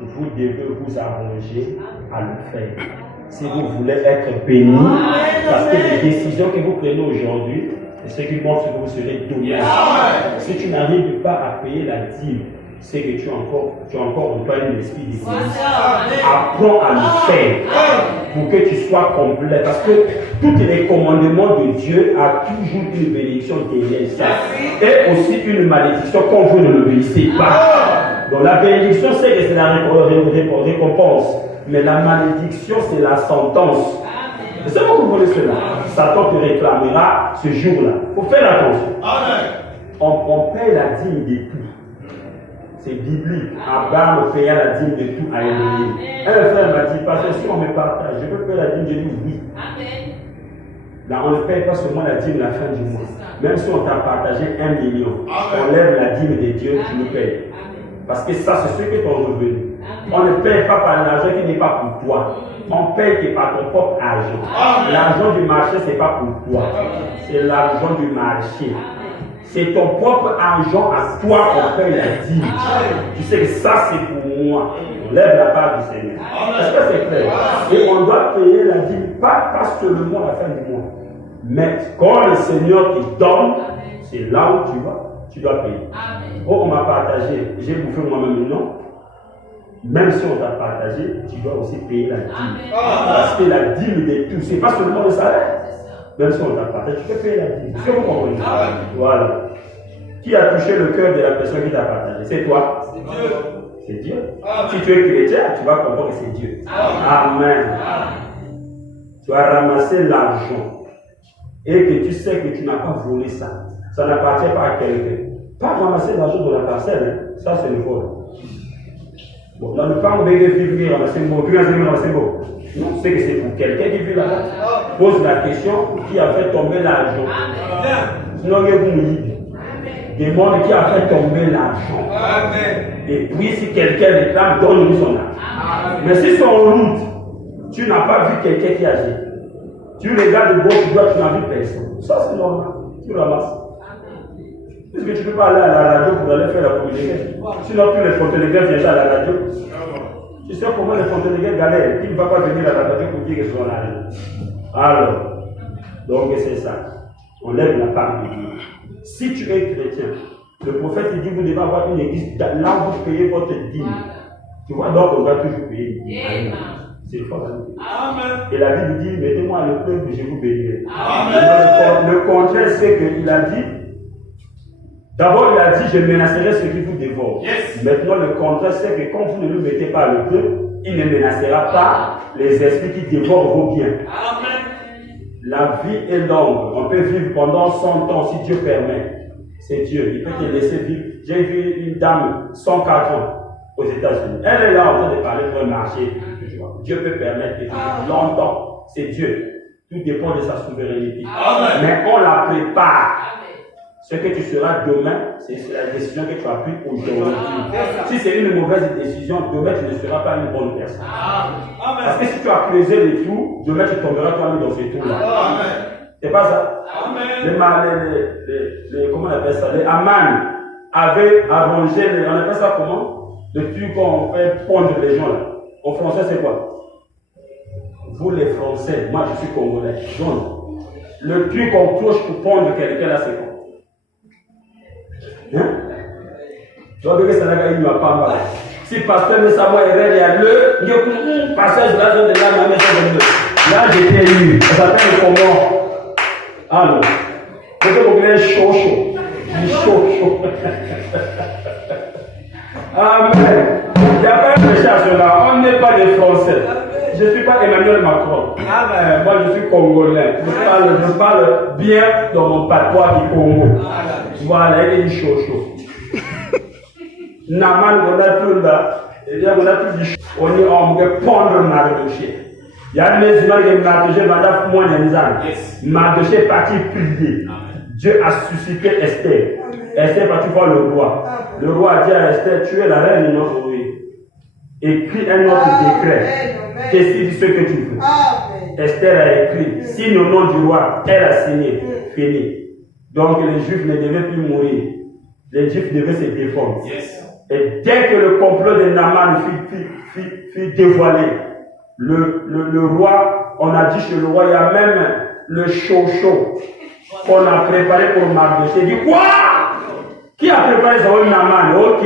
vous devez vous arranger à le faire. Si vous voulez être béni, parce que les décisions que vous prenez aujourd'hui, c'est ce qui montre que vous serez dominé. Si tu n'arrives pas à payer la dîme, c'est que tu as encore un esprit d'église. Apprends à le faire pour que tu sois complet. Parce que tous les commandements de Dieu ont toujours une bénédiction derrière ça. Et aussi une malédiction quand vous ne l'obéissez pas. Donc la bénédiction, c'est que c'est la récompense. Mais la malédiction, c'est la sentence. Est-ce que vous voulez cela? Satan te réclamera ce jour-là. Il faut faire attention. On paye la dîme de tout. C'est biblique. Abraham payait la dîme de tout à Élohim. Un frère m'a dit, parce que si on me partage, je peux payer la dîme, je dis oui. Là, on ne paye pas seulement la dîme à la fin du mois. Même si on t'a partagé 1 million, on lève la dîme de Dieu, tu nous payes. Parce que ça, c'est ce que ton revenu. On ne paye pas par l'argent qui n'est pas pour toi. On paye que par ton propre argent. L'argent du marché, ce n'est pas pour toi. C'est l'argent du marché. C'est ton propre argent à toi qu'on paye la dîme. Tu sais que ça, c'est pour moi. On lève la part du Seigneur. Est-ce que c'est clair? Et on doit payer la dîme, pas seulement à la fin du mois. Mais quand le Seigneur te donne, c'est là où tu dois payer. Oh, on m'a partagé, j'ai bouffé moi-même, non. Même si on t'a partagé, tu dois aussi payer la dîme. Parce que la dîme de tout, c'est pas seulement le salaire. Même si on t'a partagé, tu peux payer la dîme. Est-ce que vous comprenez? Voilà. Qui a touché le cœur de la personne qui t'a partagé? C'est toi. C'est Dieu. Si tu es chrétien, tu vas comprendre que c'est Dieu. Amen. Tu as ramassé l'argent et que tu sais que tu n'as pas volé ça. Ça n'appartient pas à quelqu'un. Pas ramasser l'argent de la parcelle, ça c'est le vol. Bon, dans le pas on veut vivre ramasser un mot, puis ramasser un mot. Non, c'est que c'est pour quelqu'un qui vit là-bas. Pose la question qui a fait tomber l'argent. Sinon, demande qui a fait tomber l'argent. Et puis, si quelqu'un réclame, donne-lui son argent. Mais si c'est en route, tu n'as pas vu quelqu'un qui agit. Tu regardes de gauche, tu n'as vu personne. Ça, c'est normal. Tu ramasses. Est-ce que tu ne peux pas aller à la radio pour aller faire la communication? Sinon, tous les fontaines viennent à la radio. Tu sais comment les fontaines galèrent? Qui ne va pas venir à la radio pour dire qu'ils sont là? Alors, donc c'est ça. On lève la part de Dieu. Si tu es chrétien, le prophète dit que vous devez avoir une église là où vous payez votre dîme. Tu vois, donc on doit toujours payer une dîme. C'est fort. Et la Bible dit, mettez-moi le peuple, je vous bénirai. Le contraire, c'est qu'il a dit, d'abord il a dit, je menacerai ceux qui vous dévorent. Maintenant, le contraire, c'est que quand vous ne lui mettez pas le feu, il ne menacera pas les esprits qui dévorent vos biens. La vie est longue. On peut vivre pendant 100 ans si Dieu permet. C'est Dieu. Il peut te laisser vivre. J'ai vu une dame, 104 ans, aux États-Unis. Elle est là en train de parler pour un marché. Dieu peut permettre de vivre longtemps. C'est Dieu. Tout dépend de sa souveraineté. Mais on la prépare. Ce que tu seras demain, c'est la décision que tu as prise aujourd'hui. Si c'est une mauvaise décision, demain tu ne seras pas une bonne personne. Parce que si tu as creusé le trou, demain tu tomberas toi-même dans ce trou-là. C'est pas ça? Comment on appelle ça? Les Aman avaient arrangé, on appelle ça comment? Le truc qu'on fait pondre les gens là. En français, c'est quoi? Vous les Français, moi je suis Congolais, jaune. Le truc qu'on cloche pour pondre quelqu'un là, c'est quoi? Tu vois que ça n'a pas mal. Si pasteur me savoir il y a le pasteur de la zone de là, là j'étais élu. Ça s'appelle comment? Ah non. Parce que vous voulez chaud. Du chaud. Amen. Il n'y a pas de péché à cela. On n'est pas des Français. Je ne suis pas Emmanuel Macron. Moi je suis Congolais. Je parle bien dans mon patois du Congo. Voilà, il est chaud. Naman, on a tout là. On a tout dit. On est pondre Mardoché. Il y a des humains qui Mardoché, madame, moi, Mardoché est parti prier. Dieu a suscité Esther. Esther est partie voir le roi. Le roi a dit à Esther, tu es la reine, non? Oui. Écris un autre décret. Décide ce que tu veux. Esther a écrit, signe au nom du roi, elle a signé. Fini. Donc les Juifs ne devaient plus mourir. Les Juifs devaient se défendre. Et dès que le complot de Naaman fut dévoilé, le roi, on a dit chez le roi, il y a même le chocho qu'on a préparé pour Mardochée. Il dit quoi? Qui a préparé ça? Naaman. Ok,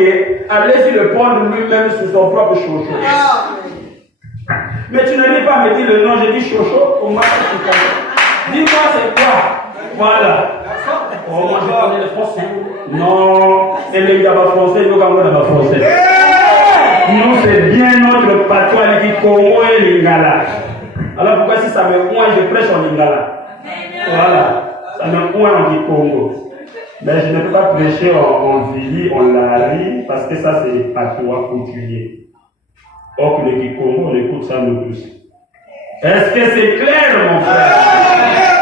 allez-y le prendre lui-même sous son propre chocho. Mais tu ne dis pas me dire le nom, j'ai dit chocho. Au moins, dis-moi c'est quoi? Voilà. Oh, moi je connais le français. Non, et les gars français, ils vont pas français. Nous, c'est bien notre patois qui Congo et Lingala. Alors pourquoi si ça me coin, je prêche en Lingala? Voilà, ça me coin en Congo. Mais je ne peux pas prêcher en Vili, en Lari, parce que ça c'est patois coutumier. Or que le Congo, on écoute ça nous tous. Est-ce que c'est clair, mon frère?